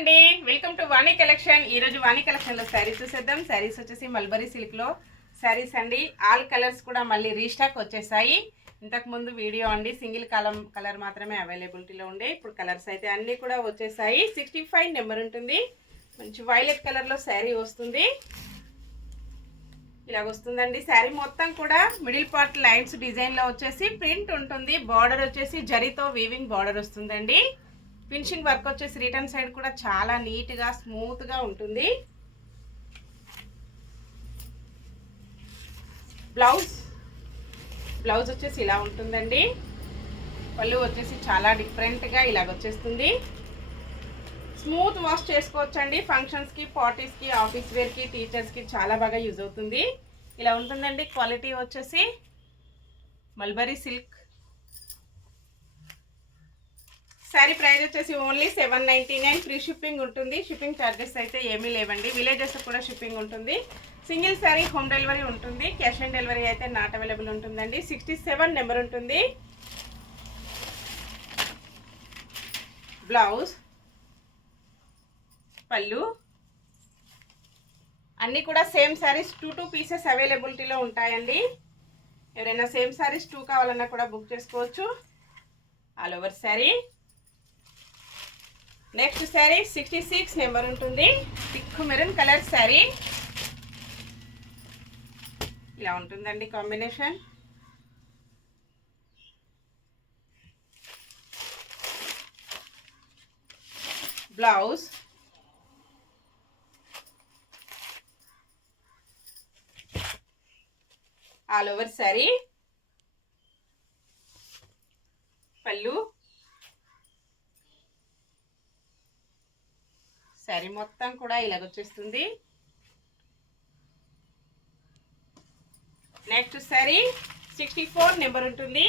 అండి, welcome to వాణి కలెక్షన్. ఈ రోజు వాణి కలెక్షన్ లో శారీస్ చూసేద్దాం. శారీస్ వచ్చేసి మల్బరీ సిల్క్ లో శారీస్ అండి. ఆల్ కలర్స్ కూడా మళ్ళీ రీస్టాక్ వచ్చేసాయి. ఇంతకు ముందు వీడియో అండి సింగిల్ కలర్ మాత్రమే అవైలబిలిటీలో ఉండే, ఇప్పుడు కలర్స్ అయితే అన్నీ కూడా వచ్చేసాయి. 65 నెంబర్ ఉంటుంది. మంచి వైలెట్ కలర్ లో శారీ వస్తుంది. ఇలా వస్తుందండి. శారీ మొత్తం కూడా మిడిల్ పార్ట్ లైన్స్ డిజైన్ లో వచ్చేసి ప్రింట్ ఉంటుంది. బార్డర్ వచ్చేసి జరీతో వీవింగ్ బార్డర్ వస్తుందండి. ఫినిషింగ్ వర్క్ వచ్చేసి రిటర్న్ సైడ్ కూడా చాలా నీట్గా స్మూత్గా ఉంటుంది. బ్లౌజ్ వచ్చేసి ఇలా ఉంటుందండి. పళ్ళు వచ్చేసి చాలా డిఫరెంట్గా ఇలాగ వచ్చేస్తుంది. స్మూత్ వాష్ చేసుకోవచ్చండి. ఫంక్షన్స్కి, పార్టీస్కి, ఆఫీస్ వేర్కి, టీచర్స్కి చాలా బాగా యూజ్ అవుతుంది. ఇలా ఉంటుందండి. క్వాలిటీ వచ్చేసి మల్బరీ సిల్క్. శారీ ప్రైస్ వచ్చేసి ఓన్లీ 799. ఫ్రీ షిప్పింగ్ ఉంటుంది. షిప్పింగ్ ఛార్జెస్ అయితే ఏమీ లేవండి. విలేజెస్ కూడా షిప్పింగ్ ఉంటుంది. సింగిల్ శారీ హోమ్ డెలివరీ ఉంటుంది. క్యాష్ ఆన్ డెలివరీ అయితే నాట్ అవైలబుల్ ఉంటుందండి. 67 నెంబర్ ఉంటుంది. బ్లౌజ్, పళ్ళు అన్నీ కూడా సేమ్ శారీస్ 2 పీసెస్ అవైలబిలిటీలో ఉంటాయండి. ఎవరైనా సేమ్ శారీస్ 2 కావాలన్నా కూడా బుక్ చేసుకోవచ్చు. All over sari. Next sari 66 number ఉంటుంది. Thick maroon colour sari. ఇలా ఉంటుందండి combination. Blouse, all over sari. పళ్ళు, శారీ మొత్తం కూడా ఇలాగ వచ్చేస్తుంది. నెక్స్ట్ శారీ 64 నెంబర్ ఉంటుంది.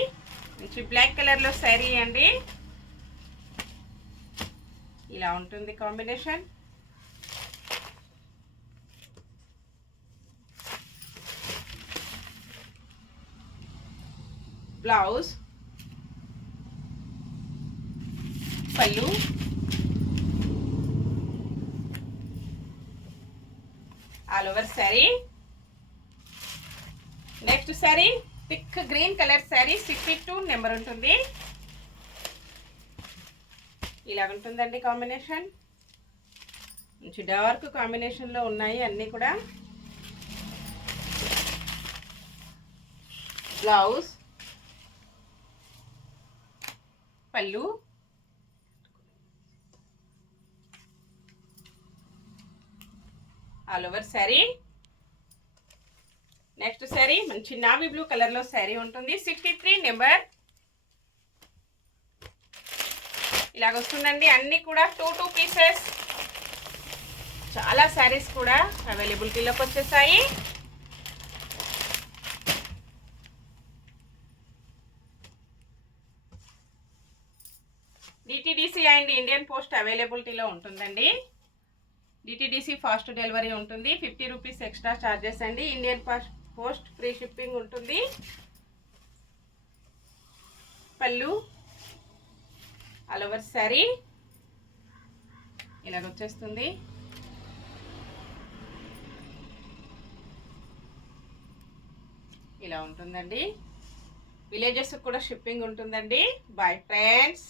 మంచి బ్లాక్ కలర్లో శారీ అండి. ఇలా ఉంటుంది కాంబినేషన్. బ్లౌజ్, పళ్ళు, all over sari. Next sari thick green colour sari 62 నెంబర్ ఉంటుంది. ఇలా ఉంటుందండి కాంబినేషన్. మంచి డార్క్ కాంబినేషన్లో ఉన్నాయి అన్నీ కూడా. బ్లౌజ్, పళ్ళు, all over sari. Next sari మంచి నావీ బ్లూ కలర్లో శారీ ఉంటుంది. 63 నెంబర్. ఇలాగ వస్తుందండి. అన్నీ కూడా 2 పీసెస్. చాలా శారీస్ కూడా అవైలబిలిటీలోకి వచ్చేసాయి. డిటిడిసి అండ్ ఇండియన్ పోస్ట్ అవైలబిలిటీలో ఉంటుందండి. డిటిడిసి ఫాస్ట్ డెలివరీ ఉంటుంది. 50 రూపీస్ ఎక్స్ట్రా ఛార్జెస్ అండి. ఇండియన్ పోస్ట్ ఫ్రీ షిప్పింగ్ ఉంటుంది. పళ్ళు, ఆల్ ఓవర్ శారీ ఇలాగ వచ్చేస్తుంది. ఇలా ఉంటుందండి. విలేజెస్ కూడా షిప్పింగ్ ఉంటుందండి. Bye friends.